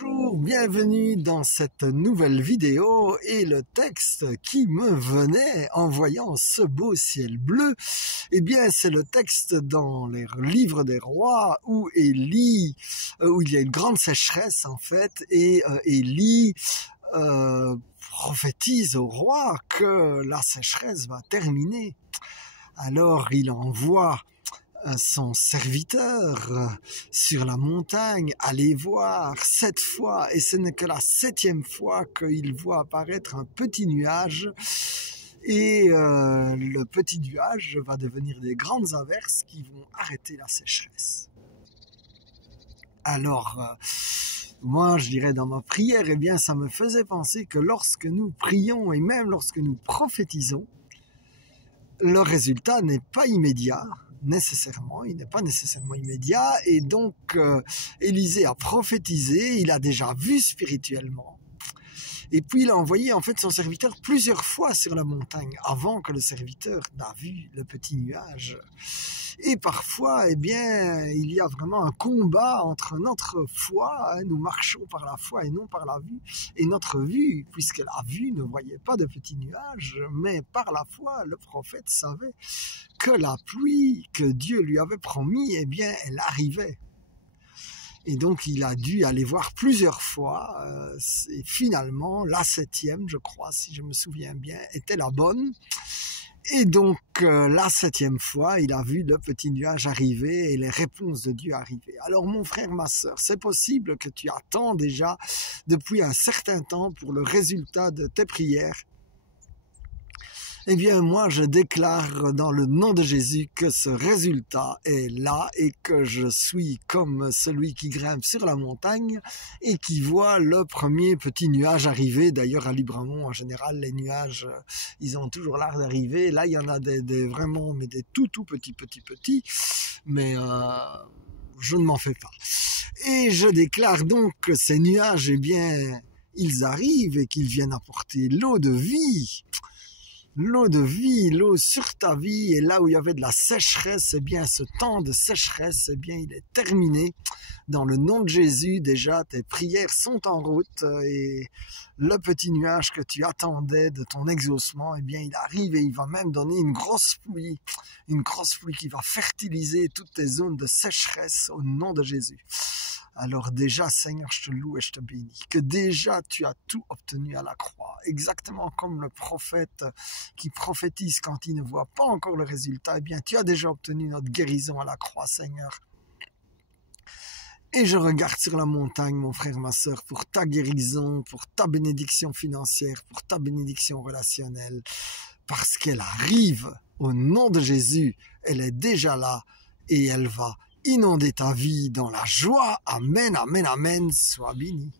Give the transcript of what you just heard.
Bonjour, bienvenue dans cette nouvelle vidéo et le texte qui me venait en voyant ce beau ciel bleu, eh bien c'est le texte dans les livres des rois où Élie, où il y a une grande sécheresse en fait et Élie prophétise au roi que la sécheresse va terminer. Alors il envoie son serviteur sur la montagne, aller voir 7 fois, et ce n'est que la 7e fois qu'il voit apparaître un petit nuage, et le petit nuage va devenir des grandes averses qui vont arrêter la sécheresse. Alors, moi je dirais dans ma prière, eh bien ça me faisait penser que lorsque nous prions et même lorsque nous prophétisons, le résultat n'est pas immédiat, nécessairement, il n'est pas nécessairement immédiat, et donc Élisée a prophétisé, il a déjà vu spirituellement, et puis il a envoyé en fait son serviteur plusieurs fois sur la montagne avant que le serviteur n'a vu le petit nuage. Et parfois, eh bien, il y a vraiment un combat entre notre foi, nous marchons par la foi et non par la vue, et notre vue, puisque la vue ne voyait pas de petits nuages, mais par la foi, le prophète savait que la pluie que Dieu lui avait promis, eh bien, elle arrivait. Et donc, il a dû aller voir plusieurs fois, et finalement, la 7e, je crois, si je me souviens bien, était la bonne. Et donc, la 7e fois, il a vu le petit nuage arriver et les réponses de Dieu arriver. Alors, mon frère, ma sœur, c'est possible que tu attends déjà depuis un certain temps pour le résultat de tes prières. Eh bien, moi, je déclare dans le nom de Jésus que ce résultat est là et que je suis comme celui qui grimpe sur la montagne et qui voit le premier petit nuage arriver. D'ailleurs, à Libramont, en général, les nuages, ils ont toujours l'air d'arriver. Là, il y en a des vraiment, mais des tout petits, mais je ne m'en fais pas. Et je déclare donc que ces nuages, eh bien, ils arrivent et qu'ils viennent apporter l'eau de vie. L'eau de vie, l'eau sur ta vie, et là où il y avait de la sécheresse, eh bien ce temps de sécheresse, eh bien il est terminé. Dans le nom de Jésus, déjà tes prières sont en route et le petit nuage que tu attendais de ton exaucement, eh bien il arrive et il va même donner une grosse pluie qui va fertiliser toutes tes zones de sécheresse au nom de Jésus. Alors déjà, Seigneur, je te loue et je te bénis, que déjà tu as tout obtenu à la croix, exactement comme le prophète qui prophétise quand il ne voit pas encore le résultat, eh bien tu as déjà obtenu notre guérison à la croix, Seigneur. Et je regarde sur la montagne, mon frère, ma sœur, pour ta guérison, pour ta bénédiction financière, pour ta bénédiction relationnelle, parce qu'elle arrive au nom de Jésus, elle est déjà là et elle va inonder ta vie dans la joie. Amen, amen, amen, sois béni.